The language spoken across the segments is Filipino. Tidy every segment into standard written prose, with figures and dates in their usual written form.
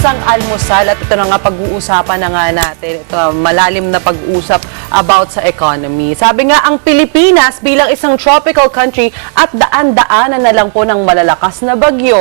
Pambansang Almusal, at ito na nga pag-uusapan na nga natin, ito malalim na pag-uusap about sa economy. Sabi nga, ang Pilipinas bilang isang tropical country at daan-daanan na lang po ng malalakas na bagyo,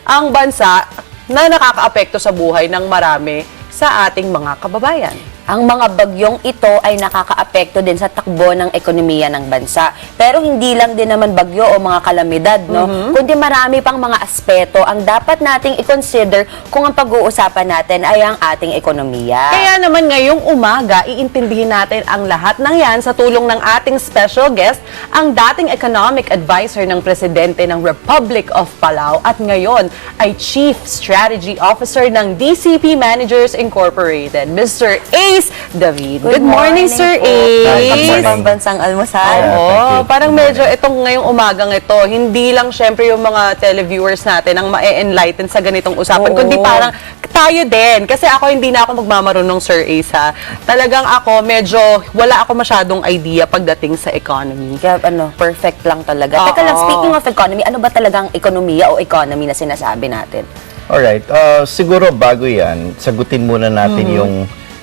ang bansa na nakakaapekto sa buhay ng marami sa ating mga kababayan. Ang mga bagyong ito ay nakakaapekto din sa takbo ng ekonomiya ng bansa. Pero hindi lang din naman bagyo o mga kalamidad, no? Kundi marami pang mga aspeto ang dapat nating i-consider kung ang pag-uusapan natin ay ang ating ekonomiya. Kaya naman ngayong umaga, iintindihin natin ang lahat ng yan sa tulong ng ating special guest, ang dating economic advisor ng presidente ng Republic of Palau at ngayon ay Chief Strategy Officer ng DCP Managers Incorporated, Mr. Ace David. Good morning, Sir Ace. Welcome sa Pambansang Almusal. Oo, parang medyo itong ngayong umagang ito, hindi lang syempre yung mga televiewers natin ang ma-enlighten sa ganitong usapan, kundi parang tayo din. Kasi ako hindi na ako magmamarunong, Sir Ace, ha. Talagang ako, medyo wala ako masyadong idea pagdating sa economy. Kaya perfect lang talaga. Teka lang, speaking of economy, ano ba talagang ekonomiya o economy na sinasabi natin? Alright, siguro bago yan, sagutin muna natin yung,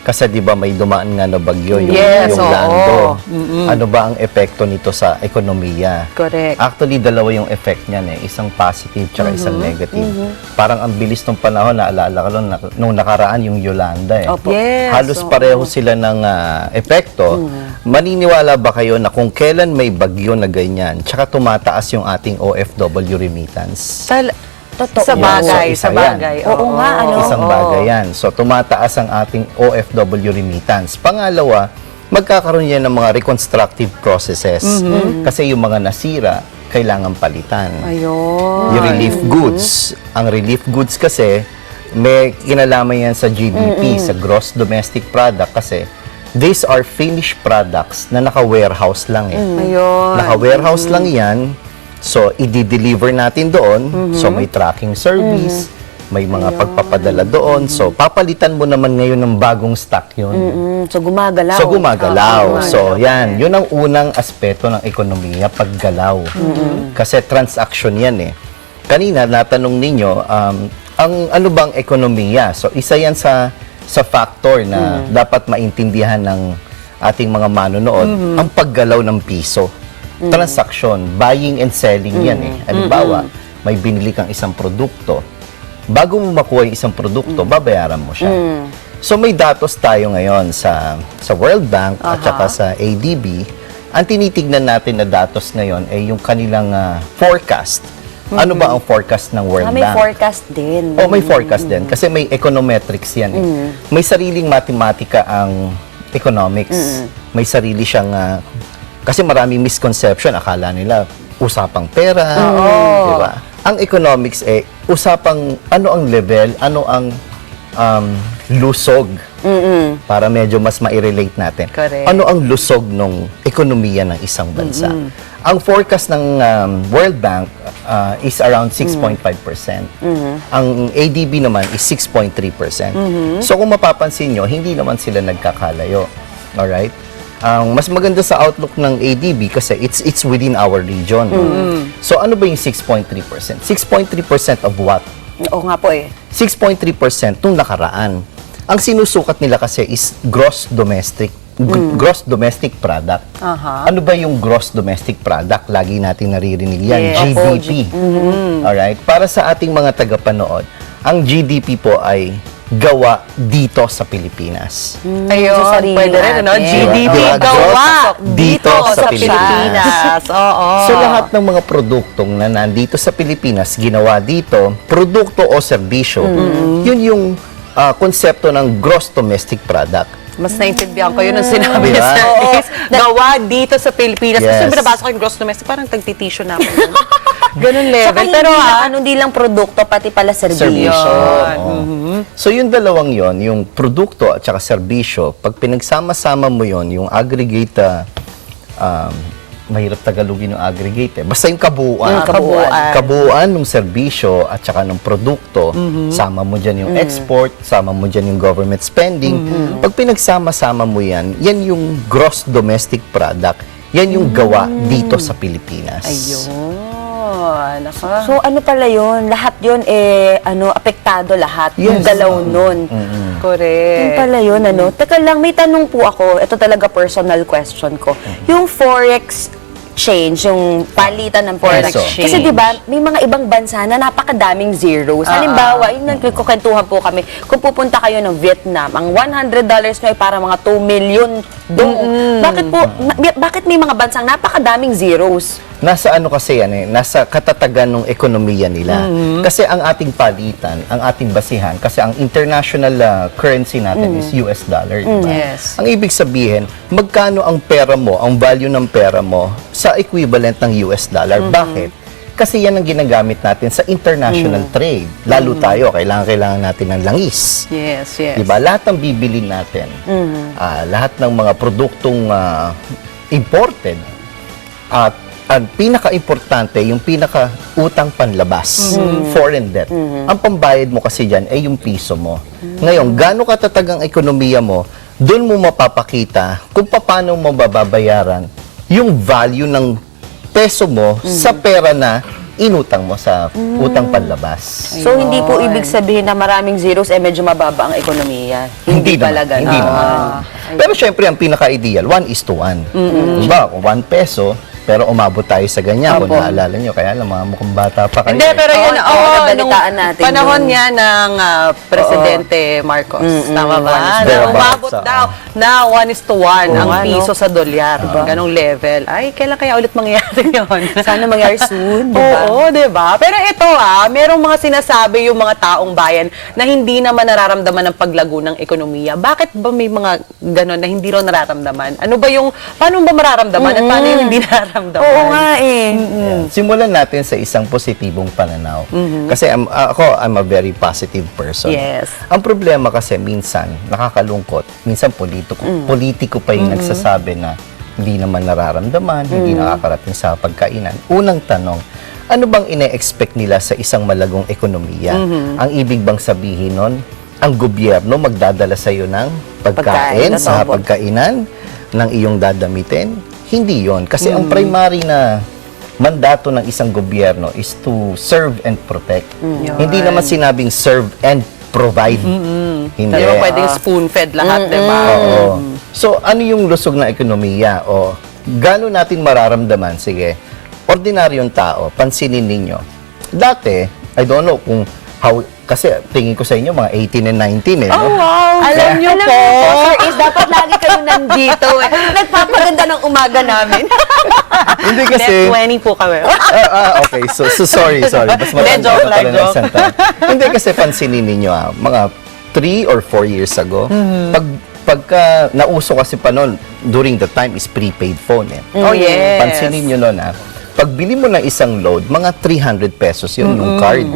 kasi di ba may dumaan nga na bagyo, yung Lando. Ano ba ang epekto nito sa ekonomiya? Correct. Actually, dalawa yung effect niyan eh. Isang positive tsaka isang negative. Parang ang bilis ng panahon, naalala ko nung nakaraan yung Yolanda eh. Opo. Yes, Halos pareho sila ng epekto. Maniniwala ba kayo na kung kailan may bagyo na ganyan, tsaka tumataas yung ating OFW remittance? Totoo. Sa bagay, So, sa isa yan. bagay. Oo nga, ano? Isang bagay yan. So, tumataas ang ating OFW remittance. Pangalawa, magkakaroon yan ng mga reconstructive processes. Kasi yung mga nasira, kailangan palitan. Ayun. Yung relief goods. Ang relief goods kasi, may kinalaman yan sa GDP, sa gross domestic product kasi these are finished products na naka-warehouse lang eh. Ayun. Naka-warehouse lang yan. So, i-deliver natin doon. So, may tracking service, may mga pagpapadala doon. So, papalitan mo naman ngayon ng bagong stock yun. So, gumagalaw. So, gumagalaw. So, yan. Yun ang unang aspeto ng ekonomiya, paggalaw. Kasi transaction yan eh. Kanina, natanong ninyo, ang ano bang ekonomiya? So, isa yan sa factor na dapat maintindihan ng ating mga manonood, ang paggalaw ng piso. Transaction, buying and selling yan eh. Halimbawa, may binili kang isang produkto. Bago mo makuha yung isang produkto, babayaran mo siya. So may datos tayo ngayon sa World Bank at saka sa ADB. Ang tinitignan natin na datos ngayon ay yung kanilang forecast. Ano ba ang forecast ng World May Bank? forecast din. May forecast din. Kasi may econometrics yan eh. May sariling matematika ang economics. May sarili siyang kasi maraming misconception, akala nila usapang pera, di ba? Ang economics usapang ano ang level, ano ang lusog, para medyo mas ma-relate natin. Correct. Ano ang lusog ng ekonomiya ng isang bansa? Ang forecast ng World Bank is around 6.5%. Ang ADB naman is 6.3%. So kung mapapansin nyo, hindi naman sila nagkakalayo. Alright? Mas maganda sa outlook ng ADB kasi it's within our region. So ano ba yung 6.3%? 6.3% of what? Oo nga po eh. 6.3% nung nakaraan. Ang sinusukat nila kasi is gross domestic product. Ano ba yung gross domestic product? Lagi natin naririnig yan. Yes. GDP. Alright? Para sa ating mga tagapanood, ang GDP po ay gawa dito sa Pilipinas. Ayun, sarili pwede rin, ano? natin. GDP Diba? gawa Dito sa Pilipinas. Oo. So lahat ng mga produktong na nandito sa Pilipinas, ginawa dito, produkto o serbisyo, yun yung konsepto ng gross domestic product. Mas naintindihan ko yun ang sinabi ni Diba? Sir Ace. Gawa dito sa Pilipinas. Kasi Yes. binabasa ko yung gross domestic, parang tagtitisyo na ako. Ganun level. Saka Pero hindi lang produkto, pati pala serbisyo. Serbisyo. So yung dalawang yon, yung produkto at saka serbisyo, pag pinagsama-sama mo yon, yung aggregate, mahirap tagalogin yung aggregate eh. Basta yung kabuuan. Kabuuan ng serbisyo at saka ng produkto, sama mo dyan yung export, sama mo dyan yung government spending. Pag pinagsama-sama mo yan, yan yung gross domestic product. Yan yung gawa dito sa Pilipinas. ayun. ganon. Nako. So ano pala yun? Lahat yun apektado lahat. Yung Yes. galaw nun. Yun Correct. pala yun, Teka lang, may tanong po ako. Ito talaga personal question ko. Yung forex change, yung palitan ng forex Peso. exchange. Kasi di ba, may mga ibang bansa na napakadaming zeros. Halimbawa, yung nagkukentuhan po kami, kung pupunta kayo ng Vietnam, ang $100 nyo ay para mga 2 million doon. Bakit may mga bansang napakadaming zeros? Nasa ano kasi yan nasa katatagan ng ekonomiya nila. Kasi ang ating palitan, ang ating basihan, kasi ang international currency natin is US dollar, di ba? Yes. Ang ibig sabihin, magkano ang pera mo, ang value ng pera mo sa equivalent ng US dollar. Bakit? Kasi yan ang ginagamit natin sa international trade. Lalo tayo, kailangan natin ng langis. Yes, yes. Diba? Lahat ng bibilin natin, lahat ng mga produktong imported, at ang pinaka-importante, yung pinaka-utang panlabas, foreign debt. Ang pambayad mo kasi dyan ay yung piso mo. Ngayon, gaano katatag ang ekonomiya mo, doon mo mapapakita kung paano mo bababayaran yung value ng peso mo sa pera na inutang mo sa utang panlabas. So, hindi po ibig sabihin na maraming zeros, medyo mababa ang ekonomiya. Hindi pala ganun. Hindi naman. Pero syempre, ang pinaka-ideal, 1:1. Diba? 1 peso, pero umabot tayo sa ganyan. Kung Opo. naalala nyo, kaya lang, mga mukhang bata pa kayo. Hindi, pero yun, Oo, nabalitaan nung natin panahon yun. niya ng Presidente Marcos. Tama ba? Na umabot daw na 1:1 ang piso sa dolyar. Ganong level. Ay, kailan kaya ulit mangyayari yun? Sana mangyari soon, di ba? Oo, di ba? Pero ito merong mga sinasabi yung mga taong bayan na hindi naman nararamdaman ng paglago ng ekonomiya. Bakit ba may mga ganon na hindi raw nararamdaman? Ano ba yung, paano ba mararamdaman at paano yung hindi nararamdaman? Oo nga Yeah. Simulan natin sa isang positibong pananaw. Kasi I'm a very positive person. Yes. Ang problema kasi minsan, nakakalungkot, minsan politiko pa yung nagsasabi na hindi naman nararamdaman, hindi nakakarating sa pagkainan. Unang tanong, ano bang ine-expect nila sa isang malagong ekonomiya? Ang ibig bang sabihin nun, ang gobyerno magdadala sa iyo ng pagkain Pagkain, sa totoo. pagkainan ng iyong dadamitin? Hindi yon. Kasi ang primary na mandato ng isang gobyerno is to serve and protect. Hindi naman sinabing serve and provide. Hindi. Pero pwedeng spoon-fed lahat, di ba? Oo. So, ano yung lusog na ekonomiya? O, gano'n natin mararamdaman? Sige, ordinaryong tao, pansinin ninyo. Dati, I don't know kung how, kasi tingin ko sa inyo, mga 18 and 19 Oh, no? wow. Alam niyo po. Sir Is, dapat lagi kayo nandito Nagpapaganda ng umaga namin. Hindi kasi... Net 20 po kami. Okay. So sorry. Mas matanda joke na lang, pala ng joke. isang taon. Hindi kasi pansinin ninyo, mga 3 or 4 years ago, pagka nauso kasi pa noon, during the time is prepaid phone. Oh, yes. Pansinin nyo noon, pagbili mo ng isang load, mga 300 pesos yun, yung card.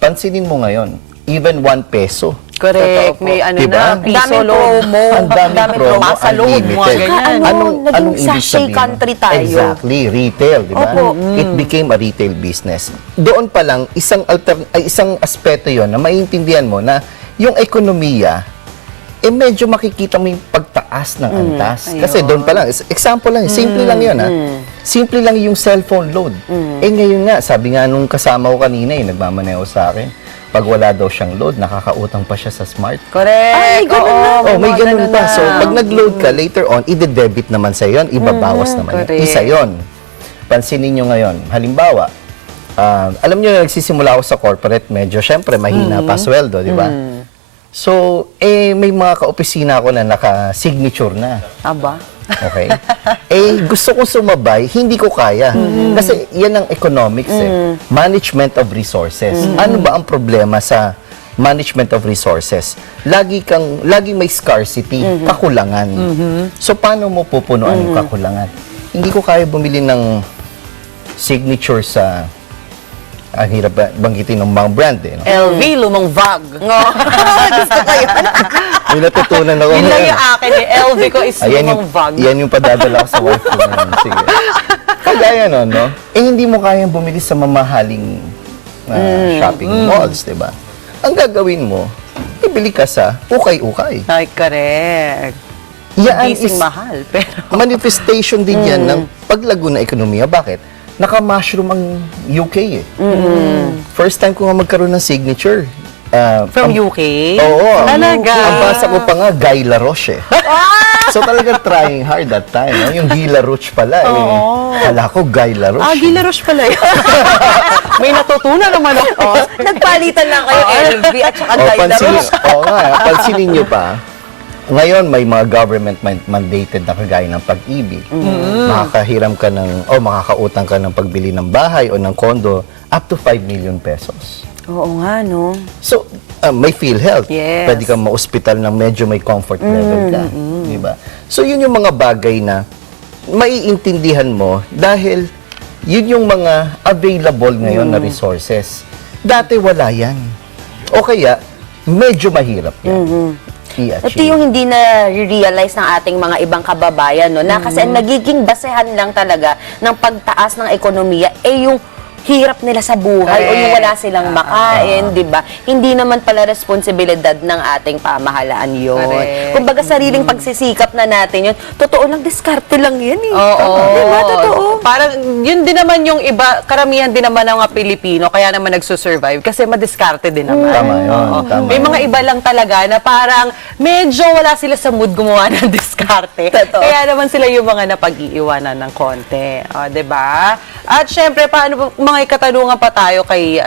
Pansinin mo ngayon, even 1 peso. Correct. May ano Diba? na, piso Daming load. promo. Ang daming promo, masa load, mga unlimited. ganyan. Naging ibig sachet sabihin? country tayo. Exactly, retail, di ba? Opo. It became a retail business. Doon pa lang, isang aspeto yon na maiintindihan mo na yung ekonomiya, medyo makikita mo yung pagtaas ng antas. Kasi doon pa lang, example lang, simple lang yun, Simple lang yung cellphone load. Ngayon nga, sabi nga nung kasama ko kanina, nagmamaneho sa akin, pag wala daw siyang load, nakakautang pa siya sa smart. Correct. Ay, ganun na. Oh, may mga ganun pa. na. So, pag nag-load ka, later on, ide-debit naman sa yon, ibabawas naman yun. correct. Isa yon. Pansinin nyo ngayon. Halimbawa, alam nyo na nagsisimula ako sa corporate, medyo, syempre, mahina pa sweldo, di ba? So, may mga ka-opisina ako na naka-signature na. Aba. Okay? Gusto kong sumabay, hindi ko kaya. Kasi yan ang economics Management of resources. Ano ba ang problema sa management of resources? Laging may scarcity, kakulangan. So, paano mo pupunuan yung kakulangan? Hindi ko kaya bumili ng signature sa ang hirap banggitin ng mga brand no? LV, lumang vag. Gusto ko yun. May natutunan ako. Yun lang ngayon. yung akin. LV ko is lumang vag. Yan yung padadala ko sa wife ko ngayon. Sige. Kagaya nun, no? Hindi mo kayang bumili sa mamahaling shopping malls, di ba? Ang gagawin mo, ibili ka sa ukay-ukay. Ay, correct. Yan Gising is mahal, pero... manifestation din yan ng paglago na ekonomiya. Bakit? naka-mushroom ang UK eh. First time ko nga magkaroon ng signature. From ang- UK? Oo. Talaga? Ang basa ko pa nga, Guy Laroche eh. So talagang trying hard that time. No? Yung Guy Laroche pala eh. Kala ko Guy Laroche. Gila Roche pala yun. May natutunan naman ako. Nagpalitan lang kayo, LV at saka O, Guy pansinin, Laroche. oo nga, pansinin nyo pa, ngayon may mga government mandated na kagaya ng pag-ibig. Makakahiram ka makakautang ka ng pagbili ng bahay o ng kondo up to 5 million pesos. Oo nga, no? So, may PhilHealth. Yes. Pwede kang ma-hospital ng medyo may comfort level ka. Di ba? So, yun yung mga bagay na maiintindihan mo dahil yun yung mga available ngayon na resources. Dati wala yan. O kaya, medyo mahirap yan. Ito I-achieve. yung hindi na realize ng ating mga ibang kababayan, no? Na kasi nagiging basehan lang talaga ng pagtaas ng ekonomiya, yung hirap nila sa buhay o yung wala silang makain, di ba? Hindi naman pala responsibilidad ng ating pamahalaan yun. Correct. Kumbaga sariling pagsisikap na natin yun, totoo lang, diskarte lang yan eh. Oo. Di ba? Totoo. Parang, yun din naman yung iba, karamihan din naman ng mga Pilipino, kaya naman nagsusurvive, kasi madiskarte din naman. Tama yun. Oo. Tama May yun. mga iba lang talaga na parang medyo wala sila sa mood gumawa ng diskarte. Totoo. Kaya naman sila yung mga napag-iiwanan ng konti. O, diba? At syempre, paano mga katanungan pa tayo kay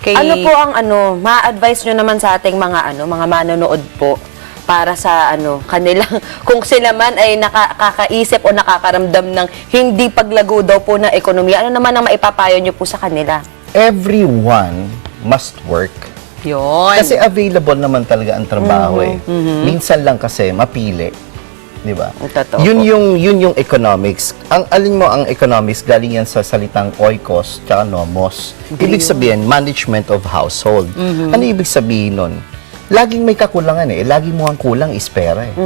kay Ano po ang ma-advise nyo naman sa ating mga mga manonood po para sa kanilang kung sila man ay nakakaisip o nakakaramdam ng hindi paglago daw po ng ekonomiya, ano naman ang maipapayo nyo po sa kanila? Everyone must work. yun. Kasi available naman talaga ang trabaho eh. Minsan lang kasi mapili. 'Di ba? Totoo. Yun yung economics. Ang alin mo ang economics galing yan sa salitang oikos tsaka nomos. Ibig sabihin management of household. Ano ibig sabihin nun? Laging may kakulangan eh. Lagi mo ang kulang is pera eh.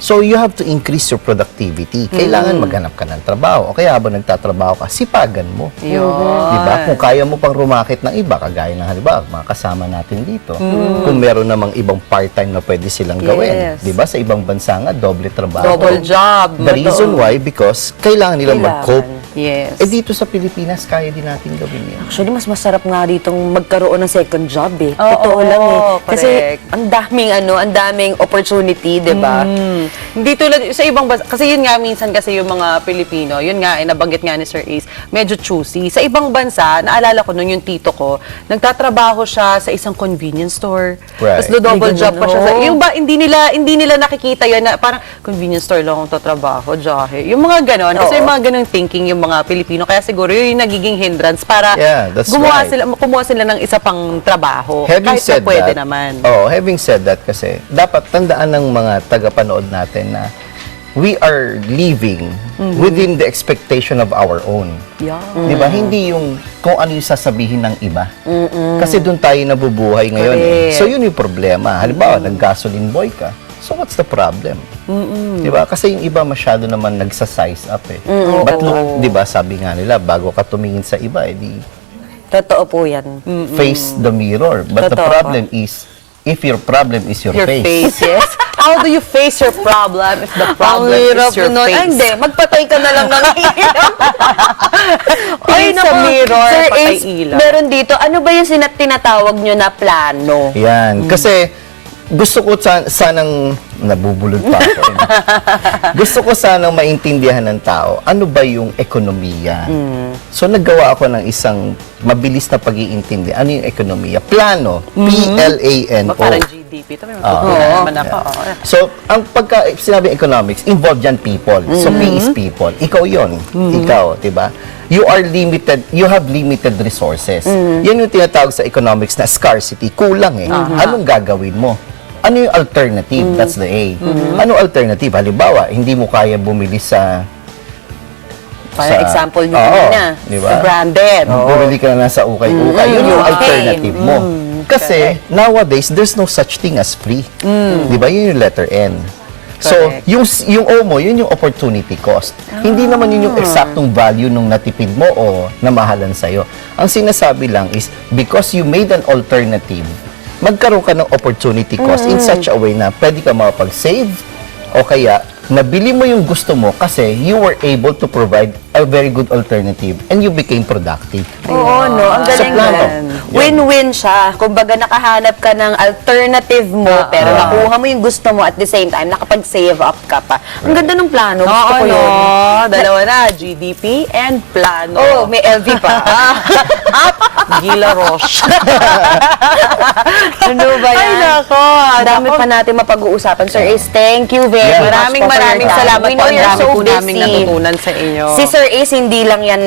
So you have to increase your productivity. Kailangan maghanap ka ng trabaho. O kaya habang nagtatrabaho ka, sipagan mo. Yun. Di ba? Kung kaya mo pang rumakit ng iba, kagaya ng halimbawa, mga kasama natin dito. Kung meron namang ibang part-time na pwede silang gawin. Yes. Di ba? Sa ibang bansa nga, doble trabaho. Double job. The reason why, because kailangan nilang mag-cope. Yes. Eh dito sa Pilipinas, kaya din natin gawin yan. Actually, mas masarap nga ditong magkaroon ng second job eh. Oo, Totoo lang eh. Kasi correct. ang daming opportunity, di ba? Hindi tulad sa ibang bansa, kasi yun nga minsan kasi yung mga Pilipino, yun nga nabanggit nga ni Sir Ace, medyo choosy. Sa ibang bansa, naalala ko nun yung tito ko, nagtatrabaho siya sa isang convenience store. Right. Tapos double May job pa siya. ganun, Yung ba hindi nila nakikita yun na parang convenience store lang akong tatrabaho, jahe. Yung mga ganon, kasi Oo. yung mga ganong thinking yung mga Pilipino, kaya siguro yun yung nagiging hindrance para Yeah, that's gumawa right. kumuha sila ng isa pang trabaho. Having kahit said na pwede that, naman. having said that kasi, dapat tandaan ng mga tagapanood natin na we are living within the expectation of our own. Yeah. Di ba? Hindi yung kung ano yung sasabihin ng iba. Kasi doon tayo nabubuhay ngayon. Eh. Correct. So yun yung problema. Halimbawa, nag-gasoline boy ka. So what's the problem? Di ba? Kasi yung iba masyado naman nagsa-size up eh. But look, di ba, sabi nga nila, bago ka tumingin sa iba, edi Totoo po yan. face the mirror. But the Totoo. problem is, if your problem is your face. Yes. How do you face your problem if the problem is your nun. Ay, face? hindi. Magpatay ka na lang ng ilaw. Face sa naku, mirror, Sir patay Ace, ilaw. meron dito. Ano ba yung tinatawag nyo na plano? Yan. Kasi gusto ko sanang nabubulod pa ako. Gusto ko sanang maintindihan ng tao ano ba yung ekonomiya. So naggawa ako ng isang mabilis na pag-iintindi. Ano yung ekonomiya? Plano. P-L-A-N-O. Parang GDP. Ito may Oo. matutunan naman ako. So, ang pagka sinabi economics, involved yan people. So, P is people. Ikaw yon. Ikaw, di ba? You have limited resources. Yan yung tinatawag sa economics na scarcity. Kulang eh. Anong gagawin mo? Ano yung alternative? That's the A. Ano alternative? Halimbawa, hindi mo kaya bumili sa Para example nyo Oo, kanina. di ba? Sa branded. Bumili ka na sa ukay-ukay. Yun yung alternative mo. Kasi nowadays, there's no such thing as free. Di ba? Yun yung letter N. So, Correct. yung O mo, yun yung opportunity cost. Hindi naman yun yung eksaktong value nung natipid mo o namahalan sa'yo. Ang sinasabi lang is, because you made an alternative, magkaroon ka ng opportunity cost in such a way na pwede ka makapag-save o kaya nabili mo yung gusto mo kasi you were able to provide a very good alternative and you became productive. Oo, no? Ang galing Sa plano. nun. Win-win siya. Kumbaga, nakahanap ka ng alternative mo, pero nakuha mo yung gusto mo at the same time, nakapag-save up ka pa. Ang ganda ng plano. Gusto Oo, ko no? yun. Dalawa na, GDP and plano. Oh, may LV pa. Up, Gila Roche. Ano ba yan? Ay, nako. Ang dami pa natin mapag-uusapan. Sir Ace, thank you very Yeah. much Maraming po for your maraming time. salamat We po. know Ang you're dami so po naming busy. natutunan sa inyo. Si Sir Ace, hindi lang yan,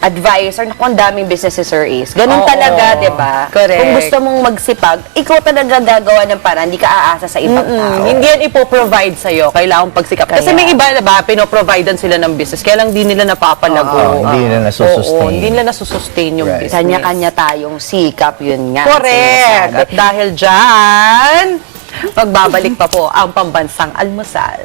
advisor. Naku, ang daming business si Sir Ace. Ganun Oo. talaga, di ba? Correct. Kung gusto mong magsipag, ikaw talaga gagawa ng paraan. Hindi ka aasa sa ibang tao. Hindi yan ipoprovide sa'yo. Kailangan pagsikap. Kasi Kaya- may iba, diba, pinoprovidean sila ng business. Kaya lang di nila napapalago. Oo, hindi nila nasusustain. Oo, hindi nila nasusustain yung Right. business. Kanya-kanya tayong sikap, yun nga. Correct. sinasabi. At dahil dyan, magbabalik pa po ang pambansang almusal.